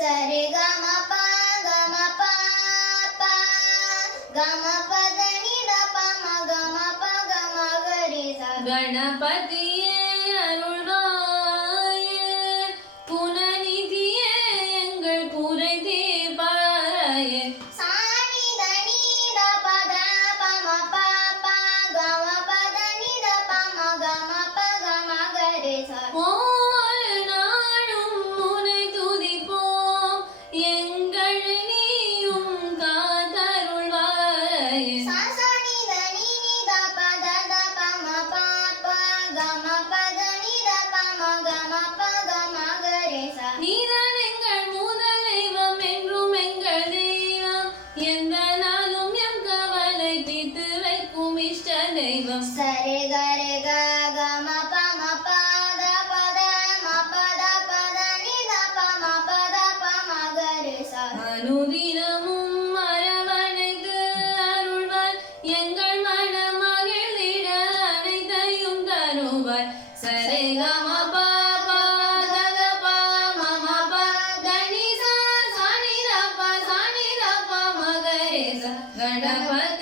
சரி கம ப ப கம பத நித பம கம ப கம கரி ச. கணபதியே அருள்வாயே, குணநிதியே எங்கள் குறை தீர்ப்பாயே. சாணி தனி த பத பம ப கம பத நித பம கம ப கம கரி ச. ஒவ்வொரு நாளும் உன்னை துதிப்போம், எங்கள் நீயும் காத்தருள்வாயே. சாணி தனி நித பத த பம ப கம பத நித பம கம ப கம கரி ச. நீதான் எங்கள் முதல் தெய்வம், என்றும் எங்கள் தெய்வம், எந்த நாளும் எம் கவலை தீர்த்து வைக்கும் இஷ்ட தெய்வம். சரி கரி க கம பம பத ம பத பத நித பம பத பம கரி ச. அனுதினமும் அரவணைத்து அருள்வாய், எங்கள் மனம் மகிழ்ந்திட அனைத்தையும் தருவாய். சரி கம ப த ப ம ப தனி ச சனி த ப ம கரி ச. கணபதி